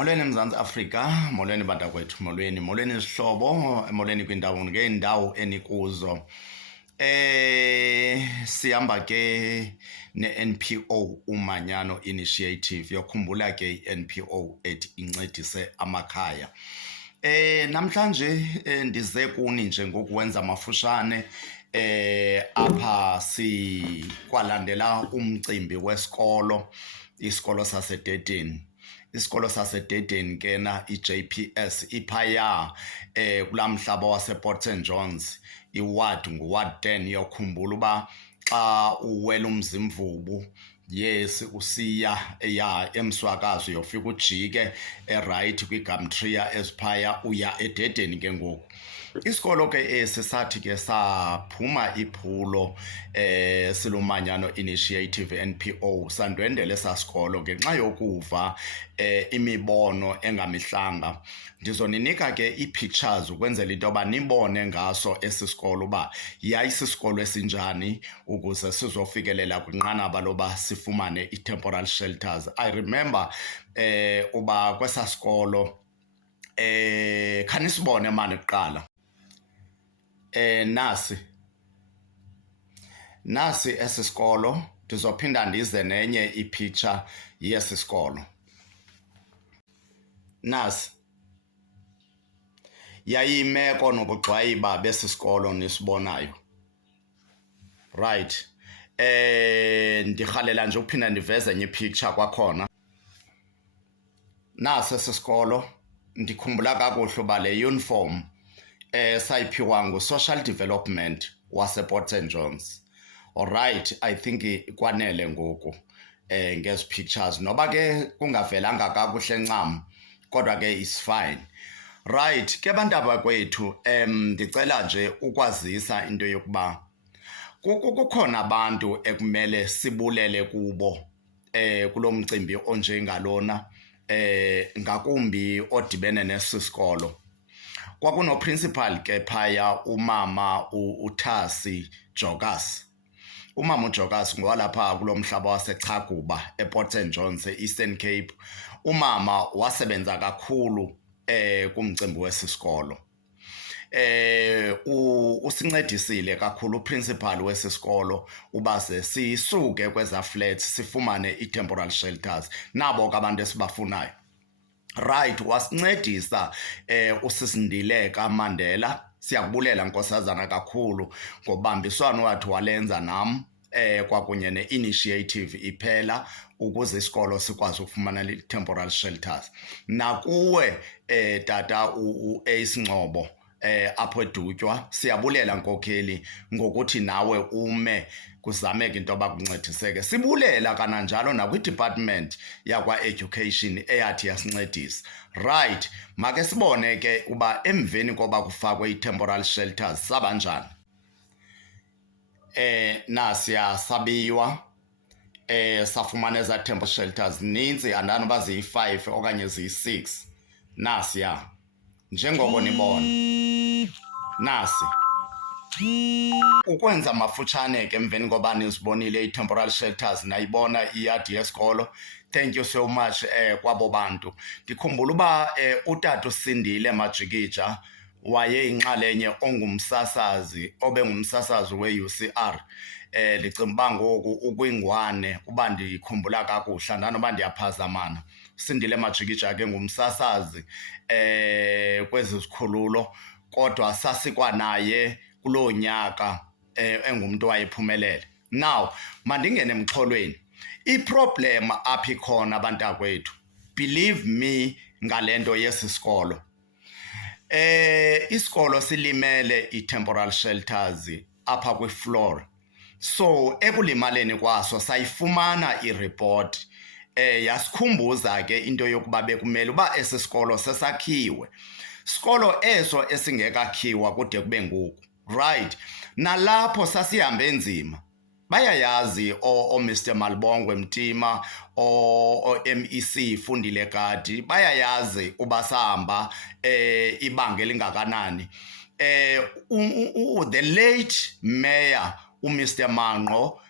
Molweni Mzantsi Afrika, molweni bantakwethu, molweni izihlobo, molweni kwindawo ngeendawo enikuzo. Sihamba ke ne-NPO Umanyano Initiative, yokhumbula ke i-NPO ethi incedise amakhaya. Namhlanje ndize kuni nje ngokwenza mafushane apha sikwalandela umcimbi wesikolo, isikolo saseDedeni. Isikolo saseDedeni ke na i-JPS iphaya kulaa mhlaba wasePort St Johns, iward nguward 10. Yokhumbula uba xa uwela umzimvubu, yes, usiya eMswakazi uyofika ujike right kwiGumtree eziphaya uya eDedeni ke ngoku. Isikolo ke esi sathi ke saphuma iphulo silumanyano initiative NPO sandwendele sasikolo ngenxa yokuva imibono engamihlanga. Ndizoninika ke ii-pictures ukwenzela into yoba nibone ngaso esi sikolo uba yayisisikolo esinjani ukuze sizofikelela kwinqanaba loba sifumane i-temporal shelters. I remember uba kwesa sikolo khanisibone mani kuqala. Nasi esi sikolo, ndizophinda ndize nenye ipicture yesi sikolo. Nasi yayimeko nobugxwayiba besi sikolo nisibonayo, right? Ndirhalela nje ukuphinda ndiveze enye ipicture kwakhona. Nasi esi sikolo, ndikhumbula kakuhle uba le uniform sayiphiwa ngu-Social Development wasePort St Johns. Alright, I think kwanele ngoku ngezi pictures, noba ke kungavelanga kakuhle ncam, kodwa ke is fine. Right, ke bantaba kwethu, ndicela nje ukwazisa into yokuba kukhona abantu ekumele sibulele kubo kulo mcimbi onjengalona, ngakumbi odibene nesi sikolo. Kwakunoprincipal ke phaya, umama uThasi Jokas. Umama uJokas ngowalapha kulo mhlaba waseChaguba ePort St Johns e-Eastern Cape. Umama wasebenza kakhulu kumcimbi wesi sikolo. Usincedisile kakhulu uprincipal wesi sikolo uba sisuke kweza flats sifumane i-temporal shelters nabo ke abantu esibafunayo. Right, wasincedisa uSisindileka Mandela. Siyakubulela nkosazana kakhulu ngobambiswano wathi walenza nam kwakunye ne-initiative iphela ukuze isikolo sikwazi ukufumana i-temporal shelters. Nakuwe tata u-Ace Ngcobo apho edutywa, siyabulela nkokheli ngokuthi nawe ume kuzameke into yoba kuncediseke. Sibulela kananjalo nakwi-department yakwa-education eyathi yasincedisa. Right, make sibone ke uba emveni koba kufakwe i-temporal shelters sabanjani. Nasiya sabiwa, safumana eza temporal shelters ninzi, andani uba ziyi-5 okanye ziyi-6. Nasiya njengoko nibona, nasi ukwenza mafutshane ke emveni koba nizibonile i-temporal shelters nayibona iyadi yesikolo. Thank you so much kwabo bantu. Ndikhumbula uba utata uSindile Majikija wayeyinxalenye ongumsasazi, obengumsasazi we-UCR. Ndicinga uba ngoku ukwingwane uba ndikhumbula kakuhle, andanoba ndiyaphazamana. uSindile Majikija ke ngumsasazi kwezi zikhululo, kodwa sasikwanaye kuloo nyaka engumntu wayephumelele. Now mandingene emxholweni. Iproblem apha ikhona bantakwethu, believe me ngale nto yesi sikolo. Isikolo silimele i-temporal shelters apha kwi-floor. So ekulimaleni kwaso sayifumana i-report yasikhumbuza ke into yokuba bekumele uba esi sikolo sesakhiwe. Sikolo eso esingekakhiwa kude kube ngoku, right? Nalapho sasihambe nzima. Bayayazi Mr Malibongwe Mtima, MEC Fundile Kati, bayayazi uba sahamba ibanga elingakanani. The late mayor uMr Manqo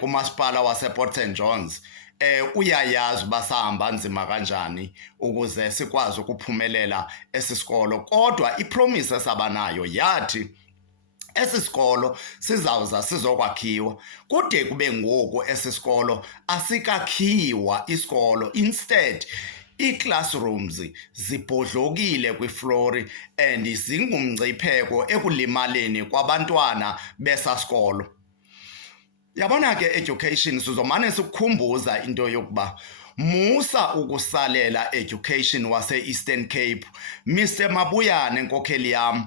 kumasipala wasePort St Johns uyayazi basahamba nzima kanjani ukuze sikwazi ukuphumelela esisikolo kodwa ipromise esabanayo yathi esisikolo sizawuza sizokwakhiwa kude kube ngoku esisikolo asikakhiwa isikolo instead ii-classrooms zibhodlokile kwiflori and zingumngcipheko ekulimaleni kwabantwana besasikolo. Yabona ke education sizomane sikukhumbuza into yokuba musa ukusalela education wase-Eastern Cape. Mr Mabuyane enkokheli yam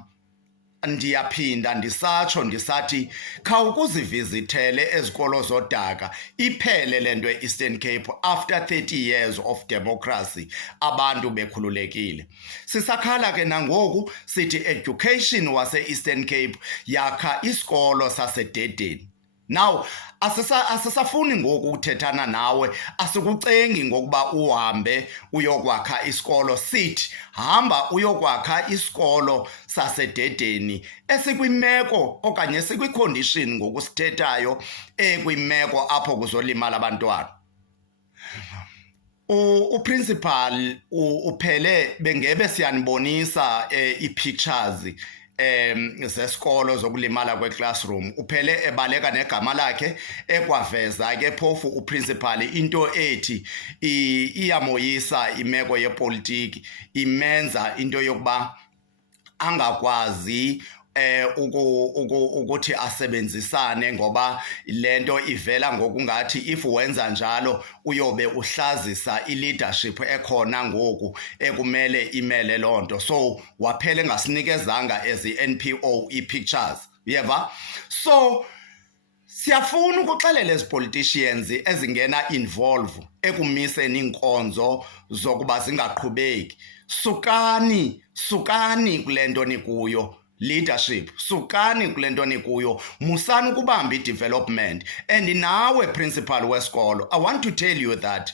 ndiyaphinda ndisatsho ndisathi khawukuzivizithele ezikolo zodaka iphele le nto e-Eastern Cape after 30 years of democracy abantu bekhululekile. Sisakhala ke nangoku sithi education wase-Eastern Cape yakha isikolo saseDedeni. Now asisafuni ngoku ukuthethana nawe asikucengi ngokuba uhambe uyokwakha isikolo sithi hamba uyokwakha isikolo saseDedeni esikwimeko okanye esikwicondition ngokusithethayo ekwimeko apho kuzolimala abantwana. Uprincipal uphele bengebe siyanibonisa ii-pictures zesikolo zokulimala kweclassroom uphele ebaleka negama lakhe ekwaveza ke phofu uprincipal into ethi iyamoyisa imeko yepolitiki imenza into yokuba angakwazi ukuthi asebenzisane ngoba lento ivela ngokungathi if wenza njalo uyobe uhlazisa i-leadership ekhona ngoku ekumele imele lonto so waphela engasinikezanga as i-NPO i-pictures uyeva so siyafuna ukuxelela ezi politicians ezingena involve ekumiseni inkonzo zokuba zingaqhubeki sukani kulento nikuyo leadership sukani kulento nikuyo musani ukubamba i-development and nawe principal wesikolo I want to tell you that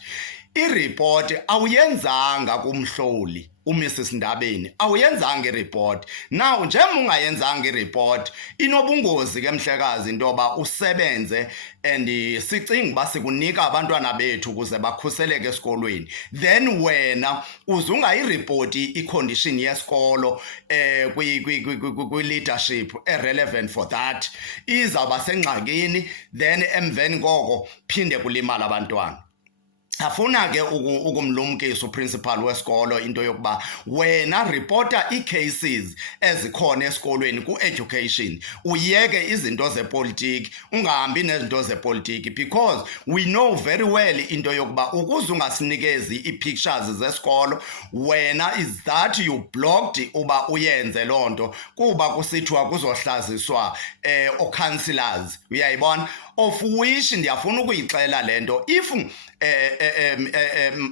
i-report awuyenzanga kumhloli uMrs Ndabeni awuyenzanga i-report now njengoba ungayenzanga i-report inobungozi ke mhlekazi intoba usebenze and sicinga uba sikunika abantwana bethu ukuze bakhuseleke esikolweni then wena uzungayireport i-condition yesikolo kwi-leadership relevant for that izawuba sengxakini then emveni koko phinde kulimala abantwana. Afuna ke ukumlumkisa uprincipal wesikolo into yokuba wena reporter i-cases ezikhona esikolweni ku-education uyeke izinto zepolitiki ungahambi nezinto zepolitiki because we know very well into yokuba ukuze ungasinikezi i-pictures zesikolo wena is that you blocked uba uyenze lonto kuba kusithiwa kuzohlaziswa o-councillors uyayibona of which ndiyafuna ukuyixela lento if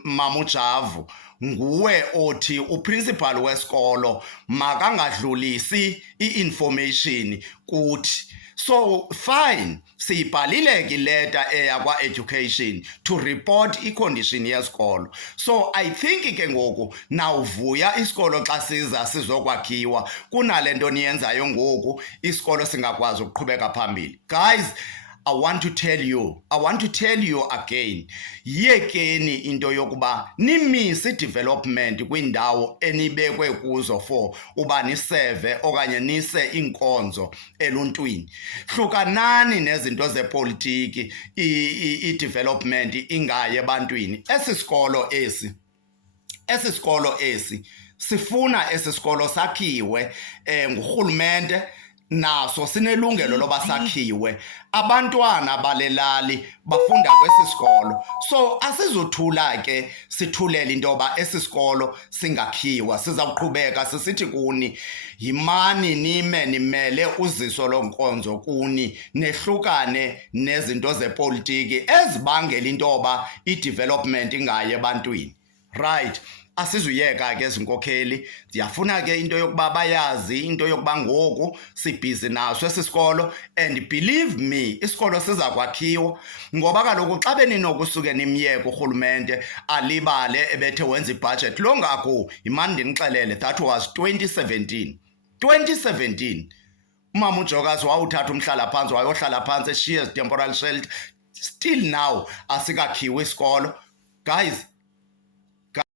Mamujavu nguwe othi uprincipal wesikolo makangadlulisi i-information kuthi so fine siyibhalile ke leta eya kwa-education to report i-condition yesikolo so I think ke ngoku nawuvuya isikolo xa siza sizokwakhiwa kunale nto niyenzayo ngoku isikolo singakwazi ukuqhubeka phambili guys. I want to tell you again yekeni into yokuba nimise development kwindawo enibekwe kuzo for uba niseve okanye nise inkonzo eluntwini hlukanani nezinto zepolitiki i-development ingaye ebantwini esi sikolo sifuna esi sikolo sakhiwe ngurhulumente naso sinelungelo loba sakhiwe abantwana balelali bafunda kwesi sikolo so asizothula ke sithulele into yoba esi sikolo singakhiwa sizawuqhubeka sisithi kuni yimani nimele uziso lonkonzo kuni nehlukane nezinto zepolitiki ezibangela into yoba i-development ingaye ebantwini right. Asizuyeka ke ezinkokheli ndiyafuna ke into yokuba bayazi into yokuba ngoku sibhizi naso esisikolo and believe me isikolo siza kwakhiwa ngoba kaloku xa beninokusuke nimyeke urhulumente alibale ebethe wenza ibudget longako yimani ndinixelele that was 2017 umama uJokas wawuthatha umhlala phantsi wayohlala phantsi eshiya temporal still now asikakhiwe isikolo. Guys,